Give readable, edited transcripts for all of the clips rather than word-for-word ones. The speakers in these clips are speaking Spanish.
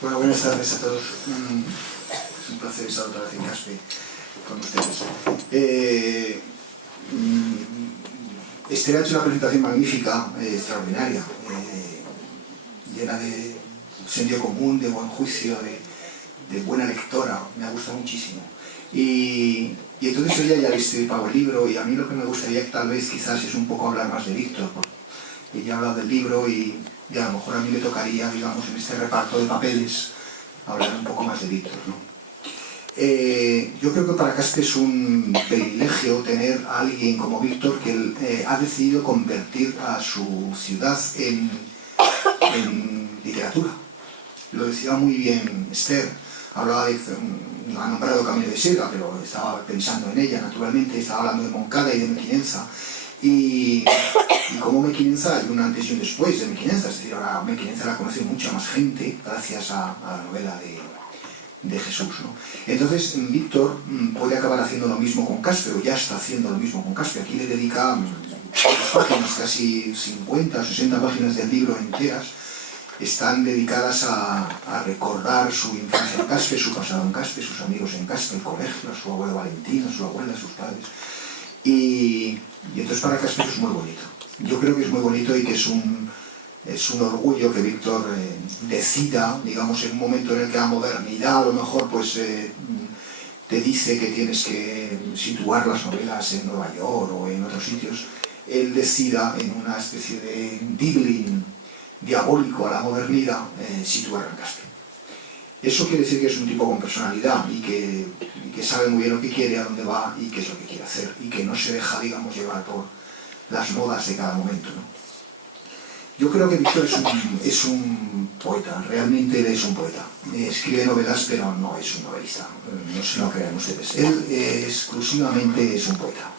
Bueno, buenas tardes a todos. Es un placer estar otra vez en Caspe con ustedes. Esther ha hecho una presentación magnífica, extraordinaria, llena de sentido común, de buen juicio, de buena lectora. Me ha gustado muchísimo. Y entonces yo ya le destripado el libro, y a mí lo que me gustaría tal vez quizás es un poco hablar más de Víctor, porque ella ha hablado del libro y a lo mejor a mí me tocaría, digamos, en este reparto de papeles, hablar un poco más de Víctor, ¿no? Yo creo que para Caspe es un privilegio tener a alguien como Víctor que ha decidido convertir a su ciudad en literatura. Lo decía muy bien Esther, hablaba de, no ha nombrado Camino de Sierra, pero estaba pensando en ella, naturalmente, estaba hablando de Moncada y de Mequinenza. Y como Mequinenza hay un antes y un después de Mequinenza, es decir, ahora Mequinenza la conoce mucha más gente gracias a la novela de Jesús, ¿no? Entonces Víctor puede acabar haciendo lo mismo con Caspe, o ya está haciendo lo mismo con Caspe. Aquí le dedica páginas, casi 50 o 60 páginas del libro enteras, están dedicadas a recordar su infancia en Caspe, su pasado en Caspe, sus amigos en Caspe, el colegio, a su abuelo Valentín, a su abuela, a sus padres. Y entonces para Caspe es muy bonito. Yo creo que es muy bonito y que es un orgullo que Víctor decida, digamos, en un momento en el que la modernidad a lo mejor pues te dice que tienes que situar las novelas en Nueva York o en otros sitios, él decida en una especie de dibbling diabólico a la modernidad situar en Caspe. Eso quiere decir que es un tipo con personalidad y que sabe muy bien lo que quiere, a dónde va y qué es lo que quiere hacer, y que no se deja, digamos, llevar por las modas de cada momento, ¿no? Yo creo que Víctor es un poeta, realmente él es un poeta. Escribe novelas, pero no es un novelista, no se lo crean ustedes. Él exclusivamente es un poeta.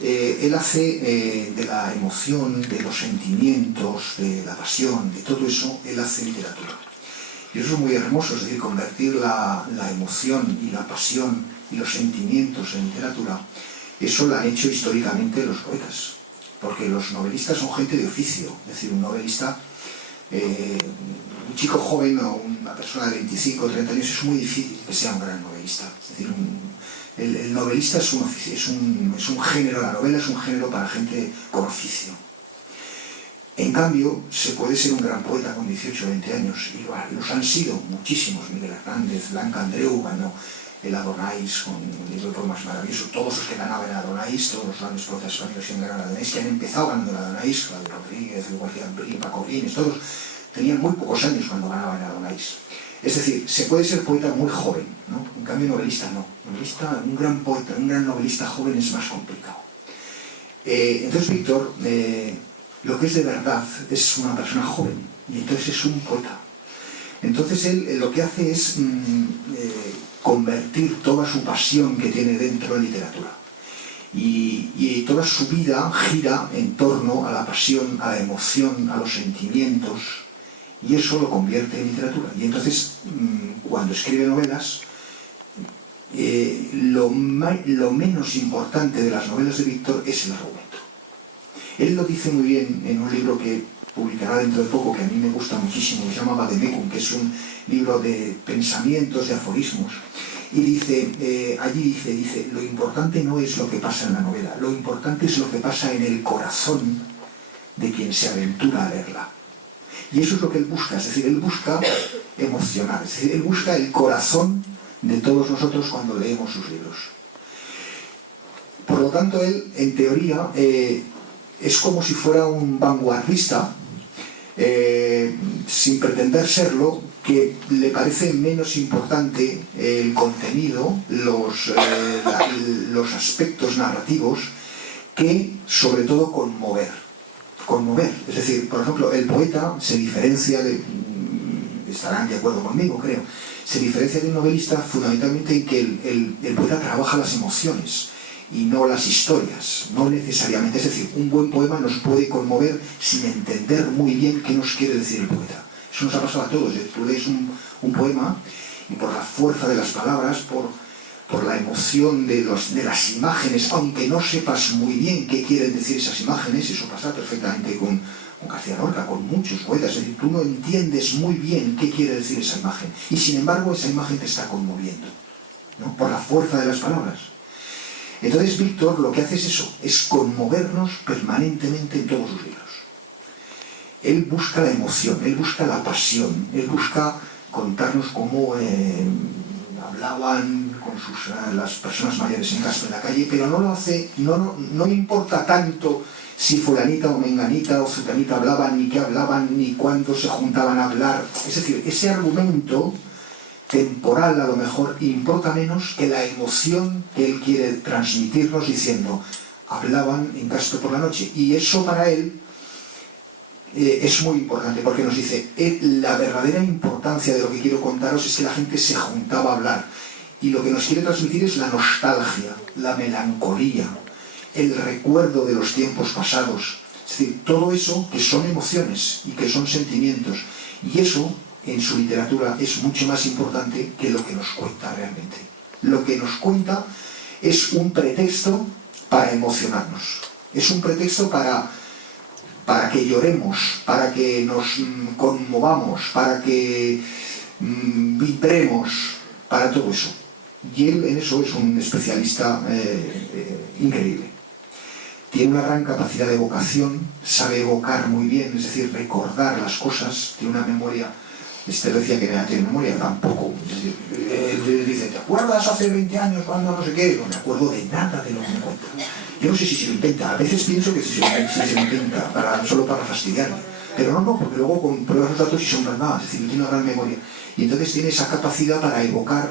Él hace de la emoción, de los sentimientos, de la pasión, de todo eso, él hace literatura. Y eso es muy hermoso, es decir, convertir la emoción y la pasión y los sentimientos en literatura. Eso lo han hecho históricamente los poetas, porque los novelistas son gente de oficio. Es decir, un novelista, un chico joven o una persona de 25 o 30 años, es muy difícil que sea un gran novelista. Es decir, el novelista es un oficio, es un género, la novela es un género para gente con oficio. En cambio, se puede ser un gran poeta con 18 o 20 años, y los han sido muchísimos. Miguel Hernández, Blanca Andreu ganó el Adonais con un libro de poemas maravilloso. Todos los que ganaban el Adonais, todos los grandes poetas españoles que han ganado el Adonais, que han empezado ganando el Adonais, Claudio Rodríguez, García Amprí, Paco Brines, todos tenían muy pocos años cuando ganaban el Adonais. Es decir, se puede ser poeta muy joven, ¿no? En cambio, novelista no. Novelista, un gran poeta, un gran novelista joven es más complicado. Entonces Víctor, lo que es de verdad, es una persona joven, y entonces es un poeta. Entonces él lo que hace es convertir toda su pasión que tiene dentro en literatura. Y toda su vida gira en torno a la pasión, a la emoción, a los sentimientos, y eso lo convierte en literatura. Y entonces, cuando escribe novelas, lo menos importante de las novelas de Víctor es el argumento. Él lo dice muy bien en un libro que publicará dentro de poco, que a mí me gusta muchísimo, que se llama Vademecum, que es un libro de pensamientos, de aforismos. Y allí dice, lo importante no es lo que pasa en la novela, lo importante es lo que pasa en el corazón de quien se aventura a leerla. Y eso es lo que él busca, es decir, él busca emocionar, es decir, él busca el corazón de todos nosotros cuando leemos sus libros. Por lo tanto, él, en teoría, es como si fuera un vanguardista, sin pretender serlo, que le parece menos importante el contenido, los aspectos narrativos, que sobre todo conmover. Es decir, por ejemplo, el poeta se diferencia estarán de acuerdo conmigo, creo, se diferencia de un novelista fundamentalmente en que el poeta trabaja las emociones y no las historias, no necesariamente. Es decir, un buen poema nos puede conmover sin entender muy bien qué nos quiere decir el poeta. Eso nos ha pasado a todos. Tú lees un poema y por la fuerza de las palabras, por la emoción de las imágenes, aunque no sepas muy bien qué quieren decir esas imágenes, eso pasa perfectamente con con García Lorca, con muchos poetas. Es decir, tú no entiendes muy bien qué quiere decir esa imagen. Y sin embargo, esa imagen te está conmoviendo, ¿no? Por la fuerza de las palabras. Entonces, Víctor lo que hace es eso, es conmovernos permanentemente en todos sus libros. Él busca la emoción, él busca la pasión, él busca contarnos cómo hablaban con las personas mayores en casa, en la calle, pero no lo hace, no importa tanto si fulanita o menganita o zutanita hablaban, ni qué hablaban, ni cuándo se juntaban a hablar. Es decir, ese argumento temporal a lo mejor importa menos que la emoción que él quiere transmitirnos diciendo, hablaban en Castro por la noche. Y eso para él es muy importante, porque nos dice, la verdadera importancia de lo que quiero contaros es que la gente se juntaba a hablar. Y lo que nos quiere transmitir es la nostalgia, la melancolía, el recuerdo de los tiempos pasados. Es decir, todo eso que son emociones y que son sentimientos. Y eso, en su literatura, es mucho más importante que lo que nos cuenta realmente. Lo que nos cuenta es un pretexto para emocionarnos. Es un pretexto para que lloremos, para que nos conmovamos, para que vibremos, para todo eso. Y él en eso es un especialista increíble. Tiene una gran capacidad de evocación, sabe evocar muy bien, es decir, recordar las cosas, tiene una memoria. Este decía que no tiene memoria, tampoco. Es decir, él dice, ¿te acuerdas hace 20 años cuando no sé qué? No me acuerdo de nada de lo que me cuenta. Yo no sé si se lo intenta, a veces pienso que si se lo intenta, solo para fastidiarme. Pero no, porque luego compruebas los datos y son verdad, es decir, tiene una gran memoria. Y entonces tiene esa capacidad para evocar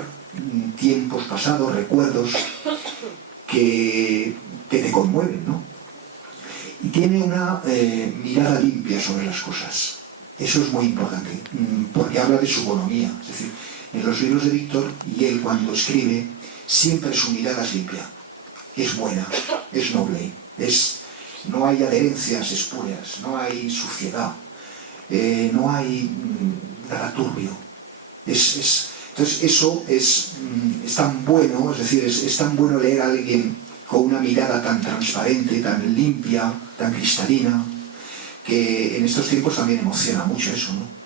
tiempos pasados, recuerdos que te conmueven, ¿no? Y tiene una mirada limpia sobre las cosas. Eso es muy importante, porque habla de su bonomía. Es decir, en los libros de Víctor, y él cuando escribe, siempre su mirada es limpia. Es buena, es noble, no hay adherencias espurias, no hay suciedad, no hay nada turbio. Entonces eso es tan bueno, es decir, es tan bueno leer a alguien con una mirada tan transparente, tan limpia, tan cristalina, que en estos tiempos también emociona mucho eso, ¿no?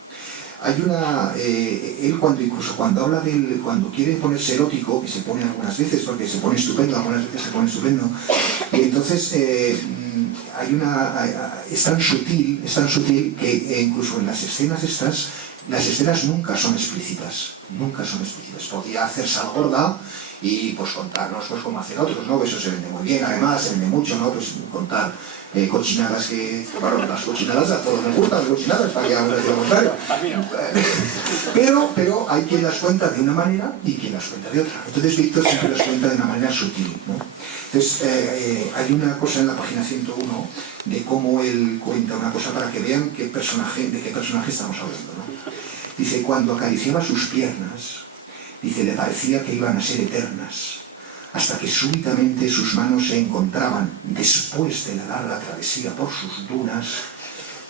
Hay él incluso cuando habla cuando quiere ponerse erótico, que se pone algunas veces, porque se pone estupendo, algunas veces se pone estupendo, y entonces es tan sutil que incluso en las escenas nunca son explícitas, podría hacerse al gorda y pues contarnos pues como hacen otros, ¿no? Eso se vende muy bien, además se vende mucho, ¿no? Pues contar cochinadas bueno, las cochinadas a todos nos gustan, las cochinadas, para que hagan lo contrario. Pero hay quien las cuenta de una manera y quien las cuenta de otra. Entonces Víctor siempre las cuenta de una manera sutil, ¿no? Entonces hay una cosa en la página 101 de cómo él cuenta una cosa para que vean de qué personaje estamos hablando, ¿no? Dice, cuando acariciaba sus piernas, dice, le parecía que iban a ser eternas, hasta que súbitamente sus manos se encontraban, después de la larga travesía por sus dunas,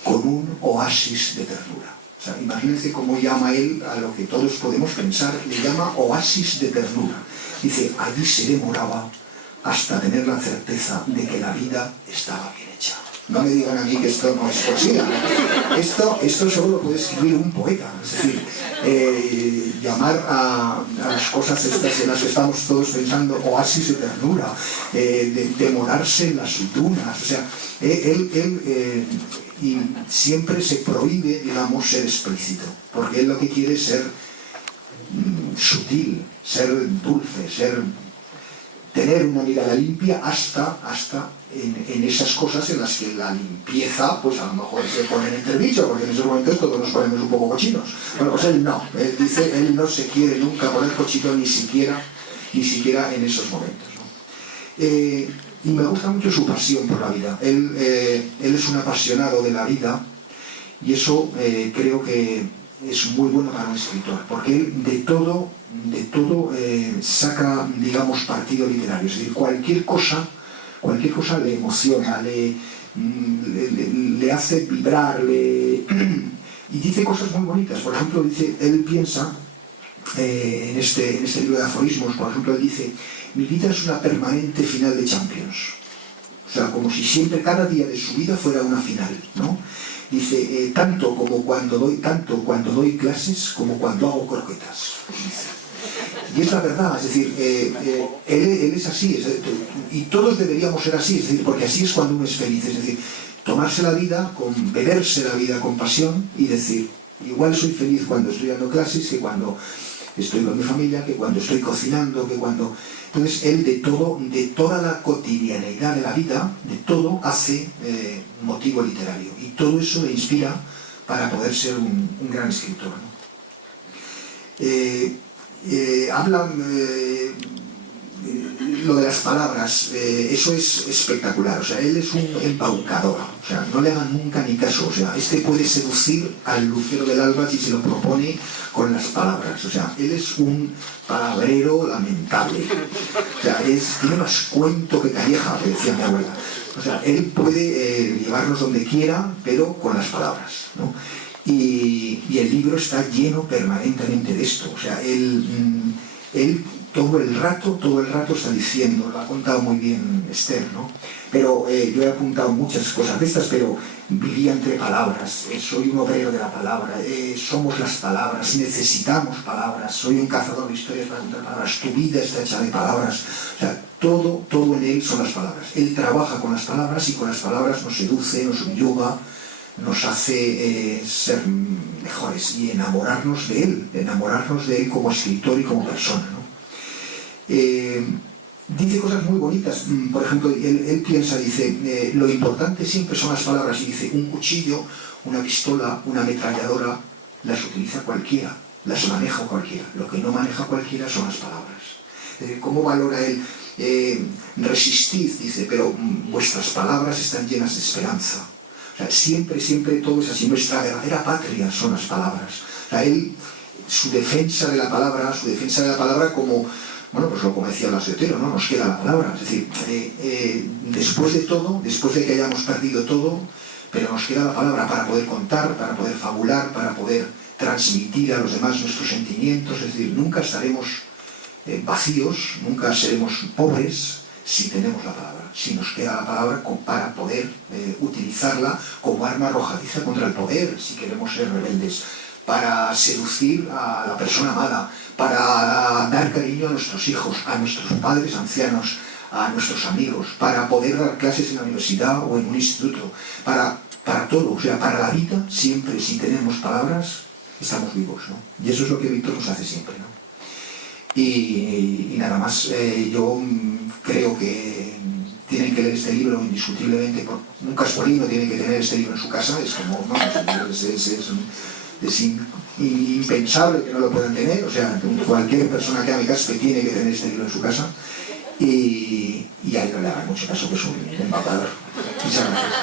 con un oasis de ternura. O sea, imagínense cómo llama él a lo que todos podemos pensar, le llama oasis de ternura. Dice, allí se demoraba hasta tener la certeza de que la vida estaba bien hecha. No me digan a mí que esto no es poesía. Esto solo lo puede escribir un poeta. Es decir, llamar a las cosas estas en las que estamos todos pensando oasis de ternura, demorarse en las dunas. O sea, y siempre se prohíbe, digamos, ser explícito, porque él lo que quiere es ser sutil, ser dulce, tener una mirada limpia hasta en esas cosas en las que la limpieza, pues a lo mejor se pone en entredicho, porque en esos momentos todos nos ponemos un poco cochinos. Bueno, pues él no, él dice, él no se quiere nunca poner cochino ni siquiera en esos momentos, ¿no? Y me gusta mucho su pasión por la vida. Él es un apasionado de la vida, y eso creo que es muy bueno para un escritor, porque él de todo saca, digamos, partido literario. Es decir, cualquier cosa le emociona, le hace vibrar, y dice cosas muy bonitas. Por ejemplo, él piensa, en este libro de aforismos, por ejemplo, él dice, mi vida es una permanente final de Champions. O sea, como si siempre, cada día de su vida fuera una final, ¿no? dice, tanto cuando doy clases como cuando hago croquetas. Y es la verdad, es decir, él es así, y todos deberíamos ser así, es decir, porque así es cuando uno es feliz, es decir, tomarse la vida, beberse la vida con pasión y decir, igual soy feliz cuando estoy dando clases que cuando estoy con mi familia, que cuando estoy cocinando, que cuando... Entonces él de toda la cotidianeidad de la vida, de todo hace motivo literario, y todo eso le inspira para poder ser un gran escritor, ¿no? Hablan lo de las palabras, eso es espectacular, o sea, él es un embaucador, o sea, no le hagan nunca ni caso, o sea, este puede seducir al lucero del alba si se lo propone con las palabras, o sea, él es un palabrero lamentable, o sea, tiene más cuento que calleja, que decía mi abuela, o sea, él puede llevarnos donde quiera, pero con las palabras, ¿no? Y el libro está lleno permanentemente de esto, o sea, él todo el rato está diciendo, lo ha contado muy bien Esther, ¿no? Pero yo he apuntado muchas cosas de estas, pero vivía entre palabras, soy un obrero de la palabra, somos las palabras, necesitamos palabras, soy un cazador de historias para contar palabras, tu vida está hecha de palabras, o sea, todo en él son las palabras. Él trabaja con las palabras y con las palabras nos seduce, nos subyuga, nos hace ser mejores y enamorarnos de él como escritor y como persona, ¿no? Dice cosas muy bonitas, por ejemplo, él piensa, dice, lo importante siempre son las palabras, y dice, un cuchillo, una pistola, una ametralladora, las utiliza cualquiera, las maneja cualquiera, lo que no maneja cualquiera son las palabras. ¿Cómo valora él? Resistid, dice, pero vuestras palabras están llenas de esperanza. O sea, siempre todo es así, nuestra verdadera patria son las palabras. O sea, él, su defensa de la palabra como... Bueno, pues como decía Blas de Otero, ¿no? Nos queda la palabra. Es decir, después de todo, después de que hayamos perdido todo, pero nos queda la palabra para poder contar, para poder fabular, para poder transmitir a los demás nuestros sentimientos. Es decir, nunca estaremos vacíos, nunca seremos pobres si tenemos la palabra. Si nos queda la palabra para poder utilizarla como arma arrojadiza contra el poder, si queremos ser rebeldes, para seducir a la persona amada, para dar cariño a nuestros hijos, a nuestros padres ancianos, a nuestros amigos, para poder dar clases en la universidad o en un instituto, para todo, o sea, para la vida, siempre si tenemos palabras, estamos vivos, ¿no? Y eso es lo que Víctor nos hace siempre, ¿no? Y nada más, yo creo que tienen que leer este libro indiscutiblemente, un caspolino tiene que tener este libro en su casa, es como, no, es impensable que no lo puedan tener, o sea, cualquier persona que haga caspe tiene que tener este libro en su casa, y a él no le hagan mucho caso, que es un embaucador. Muchas gracias.